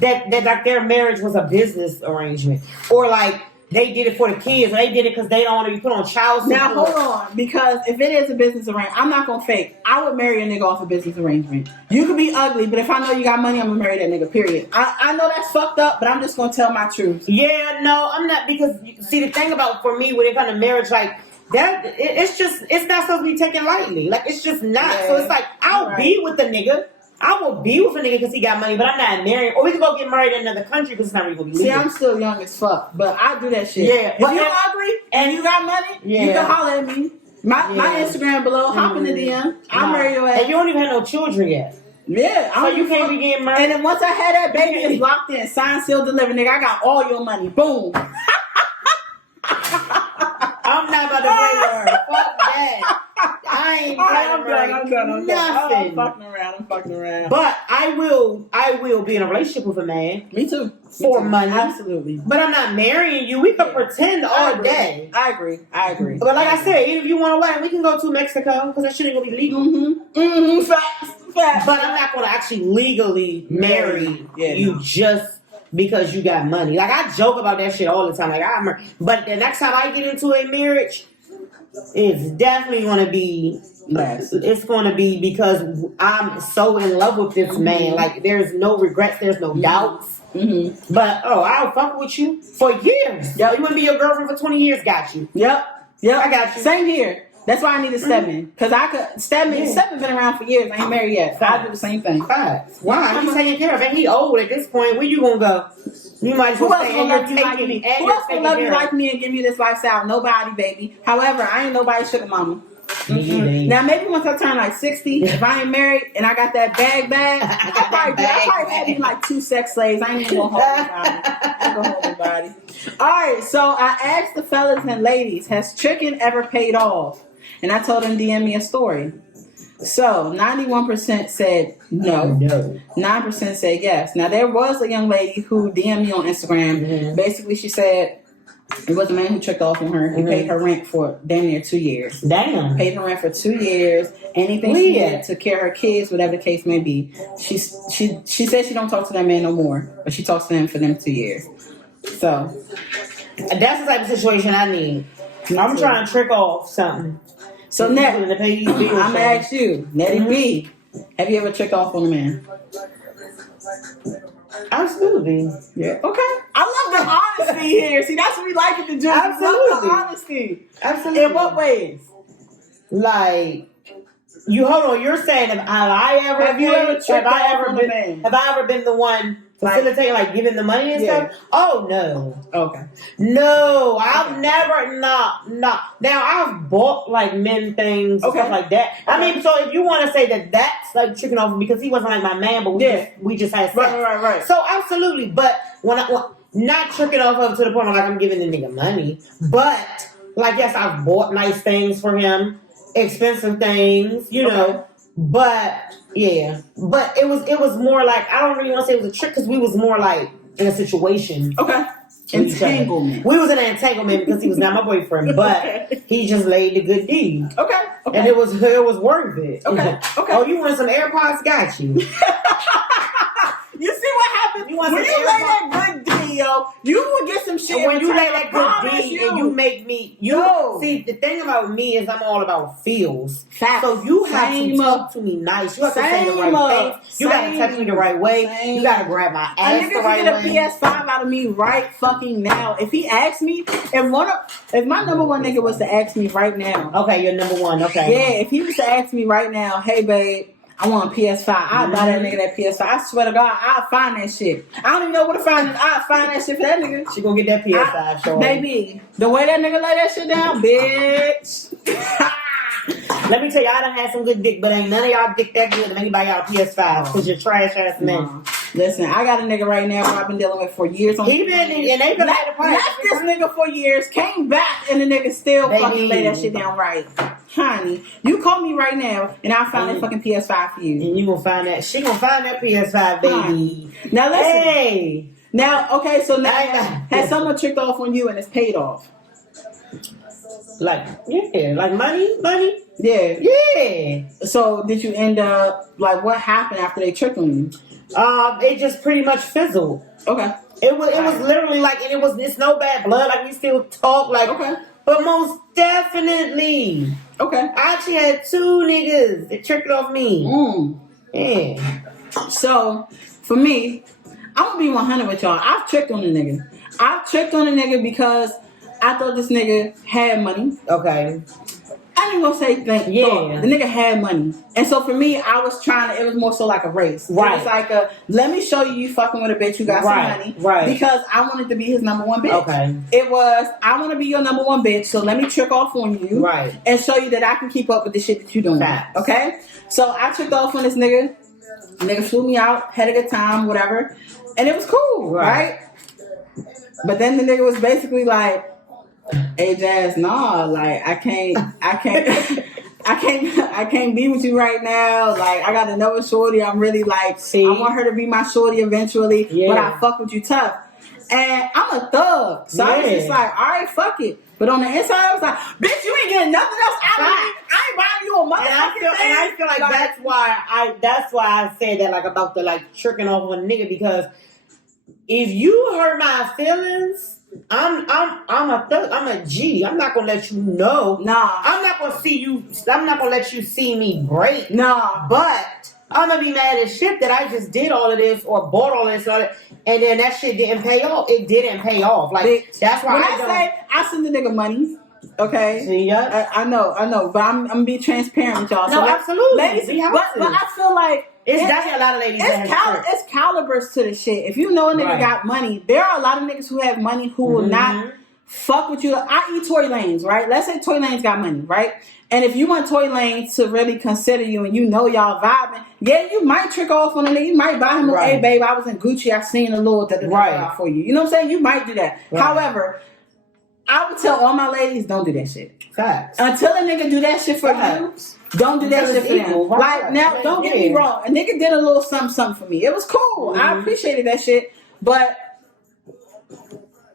that like their marriage was a business arrangement, or like they did it for the kids, or they did it because they don't want to be put on child support. Now hold on, because if it is a business arrangement, I'm not gonna fake. I would marry a nigga off a business arrangement. You could be ugly, but if I know you got money, I'm gonna marry that nigga. Period. I know that's fucked up, but I'm just gonna tell my truth. Yeah, no, I'm not, because see the thing about for me when it comes to marriage, like that, it's not supposed to be taken lightly. Like it's just not. Yeah, so it's like I'll be with the nigga. I will be with a nigga because he got money, but I'm not married. Or we can go get married in another country because it's not really going to be legal. See, I'm still young as fuck, but I do that shit. Yeah. If you're ugly and you got money, you can holler at me. My Instagram below, hop in the DM. I'll marry your ass. And you don't even have no children yet. Yeah. So you can't be getting married. And then once I had that baby, it's locked in. Signed, sealed, delivered. Nigga, I got all your money. Boom. I'm not about to play with her. Fuck that. I ain't I'm nothing. I'm fucking around. But I will be in a relationship with a man. Me too. For money. Absolutely. But I'm not marrying you. We can pretend all day. I agree. But like I said, if you want to win, we can go to Mexico because that shit ain't gonna be legal. Facts. But I'm not going to actually legally marry you just because you got money. Like, I joke about that shit all the time. Like, but the next time I get into a marriage, it's definitely going to be. It's going to be because I'm so in love with this man. Like, there's no regrets, there's no doubts. Mm-hmm. But I'll fuck with you for years. Yep. You want to be your girlfriend for 20 years? Got you. Yep. I got you. Same here. That's why I need a Stedman. Because I could. Stedman's been around for years. I ain't married yet. So I do the same thing. Why? He's taking care of it. He old at this point. Where you gonna go? You might as well stay and you're taking me. Who else gonna love you like me and give you this lifestyle? Nobody, baby. However, I ain't nobody's sugar mama. Mm-hmm. Now maybe once I turn like 60, if I ain't married and I got that bag, I probably have like 2 sex slaves. I ain't even gonna hold anybody. All right, so I asked the fellas and ladies, has tricking ever paid off? And I told them DM me a story. So 91% said no. 9% said yes. Now there was a young lady who DM'd me on Instagram. Mm-hmm. Basically, she said it was a man who tricked off on her. He paid her rent for damn near 2 years. Damn. Paid her rent for 2 years. Anything she did to care of her kids, whatever the case may be. She said she don't talk to that man no more, but she talks to him for them 2 years. So that's the type of situation I need. I'm trying to trick off something. So Nettie, I'm gonna ask you, Nettie B, have you ever tricked off on a man? Absolutely. Yeah. Okay. I love the honesty here. See, that's what we like at the gym. Absolutely. Love the honesty. Absolutely. In what ways? Like, hold on. You're saying have I ever been the one facilitating, like giving the money and stuff? Oh no. Okay. No, I've never not. Now I've bought like men things, stuff like that. Okay. I mean, so if you want to say that's like tricking off because he wasn't like my man, but we just had sex. Right. So absolutely, but when not tricking off of to the point where like I'm giving the nigga money, but like yes, I've bought nice things for him, expensive things, you know. But but it was more like I don't really want to say it was a trick because we was more like in a situation. Okay. Entanglement. We was in an entanglement because he was not my boyfriend, but he just laid the good deed. Okay. And it was worth it. Okay. Oh, you want some AirPods? Got you. You see what happens when you lay that good deed, yo? You would get some shit. And when you lay that good deed and you make me, see the thing about me is I'm all about feels. Facts. So you have to talk to me nice. You have to say the right thing. You got to touch me the right way. You got to grab my ass the right way. A nigga can get a PS5 out of me right fucking now. If he asks me, if my number one nigga was to ask me right now. Okay, you're number one. Okay. Yeah, if he was to ask me right now, hey babe, I want a PS5. I'll buy that nigga that PS5. I swear to God, I'll find that shit. I don't even know where to find it. I'll find that shit for that nigga. She gonna get that PS5, sure. Baby, the way that nigga lay that shit down, bitch. Let me tell you, I done had some good dick, but ain't none of y'all dick that good to make anybody y'all PS5 because you're trash ass men. Listen, I got a nigga right now who I've been dealing with for years. And they been left this nigga for years, came back, and the nigga still fucking lay that shit down right. Honey, you call me right now, and I'll find that fucking PS5 for you. And you gonna find that. She gonna find that PS5, baby. Now listen. Hey. Now, okay, so now has someone tricked off on you and it's paid off? Like money? Yeah. So did you end up, like, what happened after they tricked on you? It just pretty much fizzled. Okay. It was literally like, and it's no bad blood. Like, we still talk, like, but most definitely. Okay. I actually had 2 niggas that tricked off me. Yeah. So, for me, I'm gonna be 100 with y'all. I've tricked on a nigga. I've tricked on a nigga because I thought this nigga had money. Okay. I ain't gonna say that. Yeah. The nigga had money. And so for me, I was it was more so like a race. Right. It was like let me show you fucking with a bitch who got some money. Right. Because I wanted to be his number one bitch. Okay. It was, I want to be your number one bitch, so let me trick off on you. Right. And show you that I can keep up with the shit that you're doing. Facts. Okay? So I tricked off on this nigga. The nigga flew me out, had a good time, whatever. And it was cool, right? But then the nigga was basically like, hey Jazz, nah, like I can't be with you right now. Like I got another shorty. I'm really like, I want her to be my shorty eventually, but I fuck with you tough. And I'm a thug, so I was just like, all right, fuck it. But on the inside, I was like, bitch, you ain't getting nothing else out of me. I ain't buying you a motherfucking thing. And I feel like that's why I said that, like, about the, like, tricking off one nigga, because if you hurt my feelings, I'm a G. I'm not gonna let you know. Nah. I'm not gonna let you see me break. Nah. But I'm gonna be mad as shit that I just did all of this or bought all this and then that shit didn't pay off. It didn't pay off. Like, that's why when I say I send the nigga money. Okay. See, yeah. I know, but I'm gonna be transparent with y'all. No, absolutely. Ladies, but I feel like it's definitely a lot of ladies. It's calibers to the shit. If you know a nigga got money, there are a lot of niggas who have money who will not fuck with you. I eat Tory Lanez, right? Let's say Tory Lanez got money, right? And if you want Tory Lanez to really consider you and you know y'all vibing, yeah, you might trick off on a nigga. You might buy him a, hey babe, I was in Gucci, I seen a little for you. You know what I'm saying? You might do that. Right. However, I would tell all my ladies, don't do that shit. Facts. Until a nigga do that shit for you, don't do that shit for them. Like, now, don't get me wrong. A nigga did a little something for me. It was cool. I appreciated that shit. But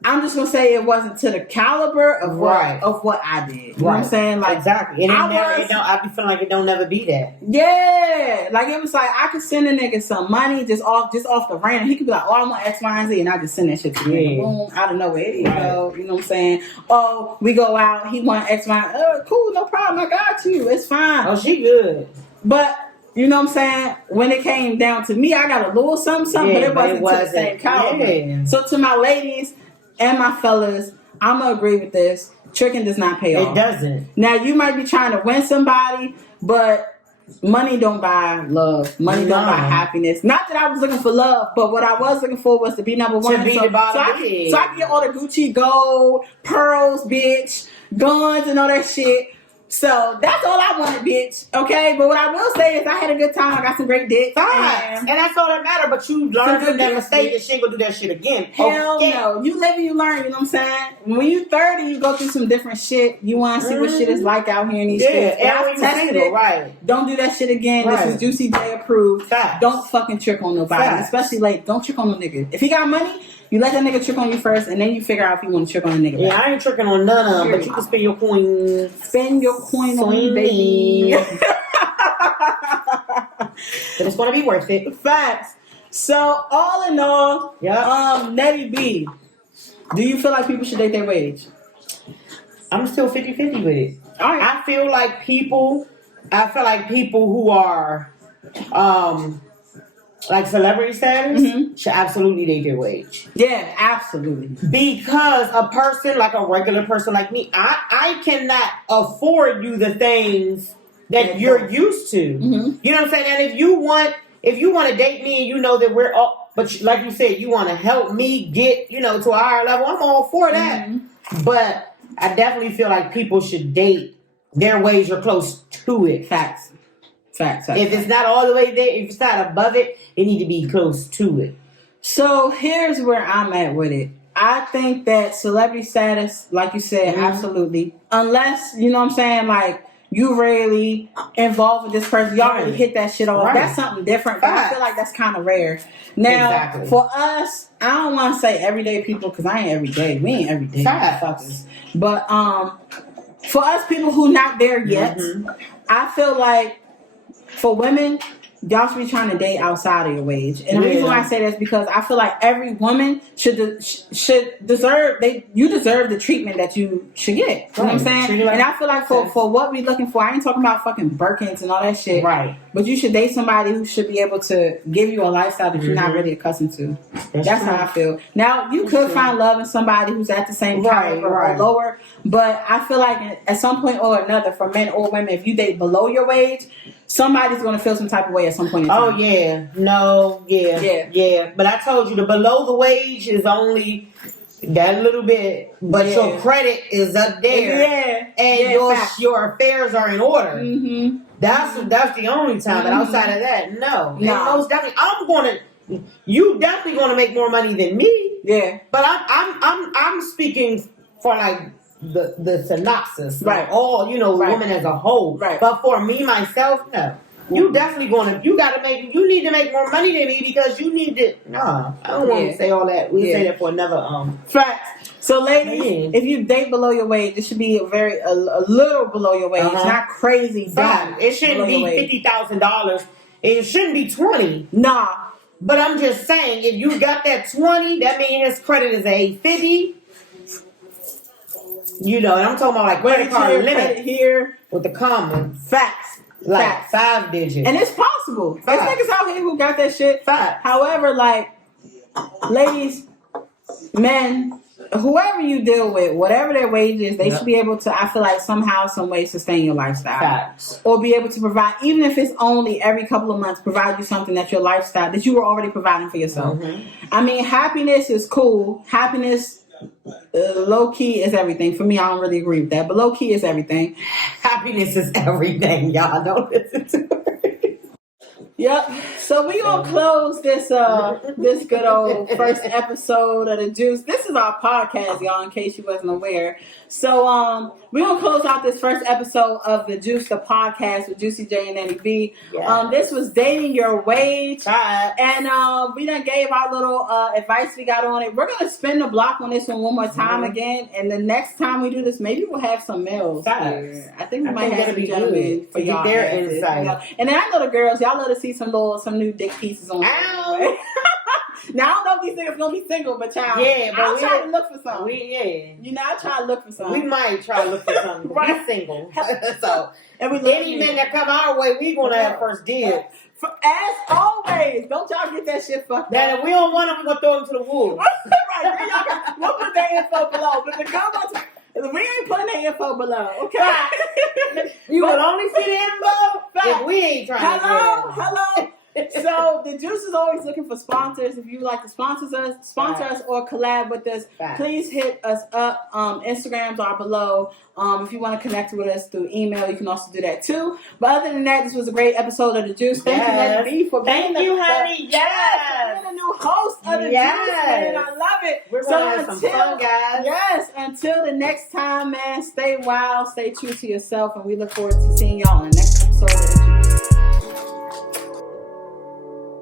I'm just gonna say it wasn't to the caliber of what I did. You know what I'm saying? Like, exactly. And I be feeling like it don't never be that. Yeah. Like, it was like I could send a nigga some money just off the random. He could be like, oh, I want X, Y, and Z, and I just send that shit to him. Boom, out of nowhere. Here you go. You know what I'm saying? Oh, we go out, he want X, Y, cool, no problem. I got you. It's fine. Oh, she good. But you know what I'm saying? When it came down to me, I got a little something, but it wasn't to the same caliber. Yeah. So to my ladies and my fellas, I'm gonna agree with this. Tricking does not pay off. It doesn't. Now, you might be trying to win somebody, but money don't buy love. Money don't buy happiness. Not that I was looking for love, but what I was looking for was to be number one. To be the bottom. So I can get all the Gucci gold, pearls, bitch, guns, and all that shit. So that's all I wanted, bitch. Okay, but what I will say is I had a good time. I got some great dick. And that's all that matter. But you learn from that mistake and she ain't gonna do that shit again. Hell no. You live and you learn. You know what I'm saying? When you 30, you go through some different shit. You want to see what shit is like out here in these streets. Yeah, and I tested it. Right. Don't do that shit again. This is Juiicy J approved. Facts. Don't fucking trick on nobody, especially late. Don't trick on no nigga. If he got money, you let that nigga trick on you first, and then you figure out if you want to trick on a nigga. Yeah, I ain't tricking on none of them, but you can spend your coin. Spend your coin on me, baby. But it's gonna be worth it. Facts. So all in all, Nettie B, do you feel like people should date their wage? I'm still 50-50 with it. All right. I feel like people who are like celebrity status should absolutely date their wage. Yeah, absolutely. Because a person, like a regular person like me, I cannot afford you the things that you're used to. You know what I'm saying? And if you want to date me and you know that we're all, but like you said, you want to help me get, to a higher level, I'm all for that. But I definitely feel like people should date their wage or close to it. Facts. If it's not all the way there, if it's not above it, it need to be close to it. So here's where I'm at with it. I think that celebrity status, like you said, absolutely. Unless, you know what I'm saying, like, you really involved with this person, y'all really hit that shit off. That's something different. But I feel like that's kind of rare. Now, for us, I don't want to say everyday people because I ain't everyday. We ain't everyday fuckers. But for us people who not there yet, I feel like for women, y'all should be trying to date outside of your wage. And the reason why I say that is because I feel like every woman should deserve the treatment that you should get. You know what I'm saying? And I feel like for what we looking for, I ain't talking about fucking Birkins and all that shit. Right. But you should date somebody who should be able to give you a lifestyle that you're not really accustomed to. That's how I feel. Now, you could find love in somebody who's at the same caliber or lower, but I feel like at some point or another, for men or women, if you date below your wage, somebody's going to feel some type of way at some point in time. Oh, yeah. No, yeah. But I told you, the below the wage is only that little bit, but your credit is up there. And your affairs are in order. That's the only time. But outside of that, no. And most definitely, you definitely going to make more money than me. Yeah. But I'm speaking for like the synopsis, right? All women as a whole, right? But for me myself, no. You definitely you need to make more money than me because you need to. No, I don't want to say all that. We'll say that for another Facts. So, ladies, if you date below your weight, it should be a little below your weight. Not crazy. It shouldn't be $50,000. It shouldn't be 20. Nah. But I'm just saying, if you got that 20, that means his credit is a 50. You know, and I'm talking about like credit card limit here with the common facts. Like 5 digits. And it's possible. There's niggas out here who got that shit. However, like, ladies, men, whoever you deal with, whatever their wage is, they should be able to, I feel like, somehow, some way sustain your lifestyle. Or be able to provide, even if it's only every couple of months, provide you something that your lifestyle, that you were already providing for yourself. I mean, happiness is cool. Happiness, low key is everything. For me, I don't really agree with that, but low key is everything. Happiness is everything, y'all. Don't listen to her. Yep. So we gonna close this this good old first episode of the Juice. This is our podcast, y'all, in case you wasn't aware. So we're gonna close out this first episode of the Juice, the podcast with Juiicy J and Nettie B. This was dating your wage, and we done gave our little advice we got on it. We're gonna spin the block on this one more time again, and the next time we do this, maybe we'll have some males here. I think we might have some gentlemen for y'all. Their insight. You know? And then I know the girls, y'all love to see some new dick pieces on. Now I don't know if these niggas gonna be single, but child, I'm trying to look for something. You know, I try to look for something. We might try to look for something. We're single, so and we any men that come our way, we gonna have first dibs. As always, don't y'all get that shit fucked up. If we don't want them, we're gonna throw them to the wolves. Right, we'll put their info below, but the girl we ain't putting their info below, okay? You would only see the info if we ain't trying to. Hello. So the Juice is always looking for sponsors. If you would like to sponsor us or collab with us, please hit us up. Instagrams are below. If you want to connect with us through email, you can also do that too. But other than that, this was a great episode of the Juice. Thank you, Nettie B, for being the new host of the Juice, man. I love it. We're gonna have some fun, guys. Yes, until the next time, man. Stay wild, stay true to yourself, and we look forward to seeing y'all in the next episode of the